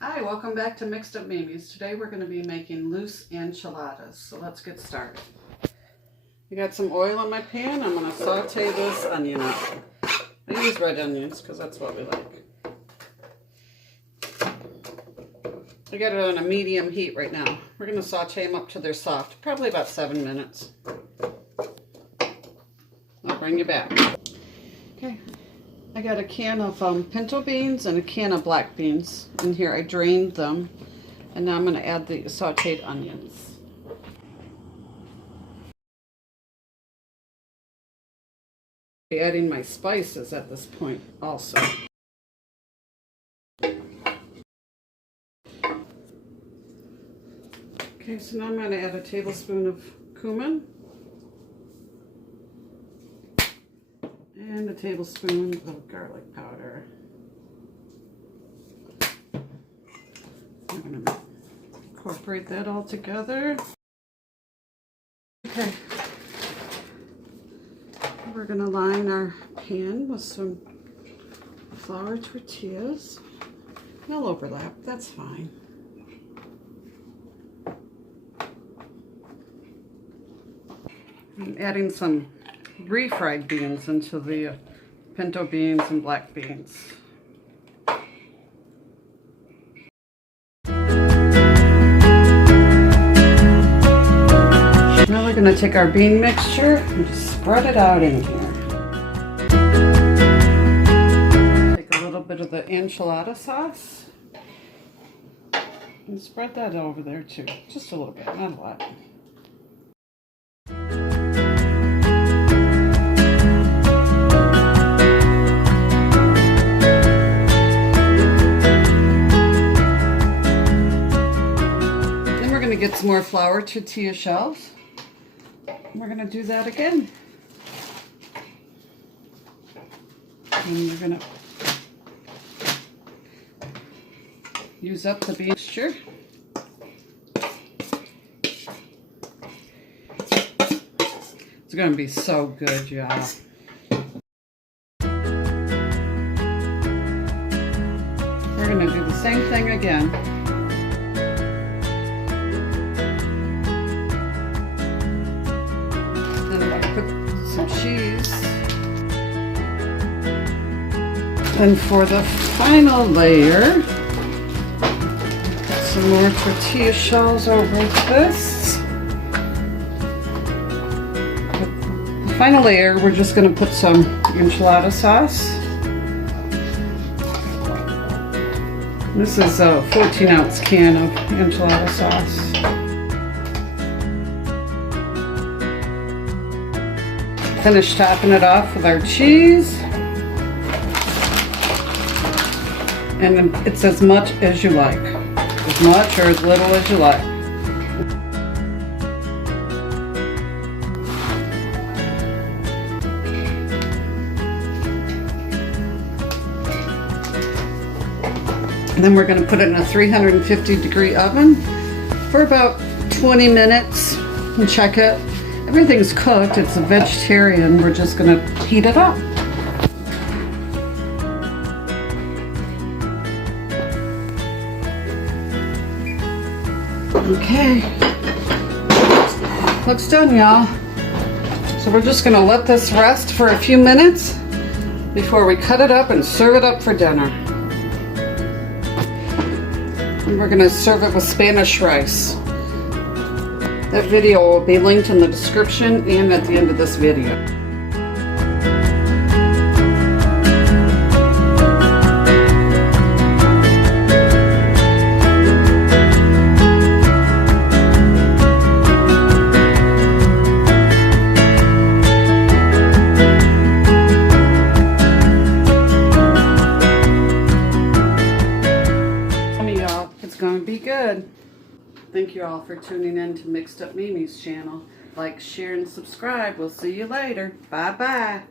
Hi, welcome back to Mixed Up Mimi's. Today we're going to be making loose enchiladas, so let's get started. I got some oil in my pan. I'm going to saute this onion up. I use red onions because that's what we like. I got it on a medium heat right now. We're going to saute them up till they're soft, probably about 7 minutes. I'll bring you back. Okay. I got a can of pinto beans and a can of black beans in here. I drained them, and now I'm going to add the sauteed onions. I'm adding my spices at this point also. Okay, so now I'm going to add a tablespoon of cumin and a tablespoon of garlic powder. I'm going to incorporate that all together. Okay. We're going to line our pan with some flour tortillas. They'll overlap, that's fine. I'm adding some refried beans into the pinto beans and black beans. Now we're going to take our bean mixture and just spread it out in here. Take a little bit of the enchilada sauce and spread that over there too. Just a little bit, not a lot. Get some more flour tortilla shells. And we're going to do that again. And we're going to use up the bean mixture. It's going to be so good, y'all. We're going to do the same thing again. Some cheese, and for the final layer, put some more tortilla shells over this. The final layer, we're just going to put some enchilada sauce. This is a 14-ounce can of enchilada sauce. Finish topping it off with our cheese, and it's as much as you like, as much or as little as you like. And then we're going to put it in a 350-degree oven for about 20 minutes and check it. Everything's cooked, it's a vegetarian, we're just going to heat it up. Okay, looks done, y'all. So we're just going to let this rest for a few minutes before we cut it up and serve it up for dinner. And we're going to serve it with Spanish rice. That video will be linked in the description and at the end of this video. Y'all, it's going to be good. Thank you all for tuning in to Mixed Up Mimi's channel. Like, share, and subscribe. We'll see you later. Bye-bye.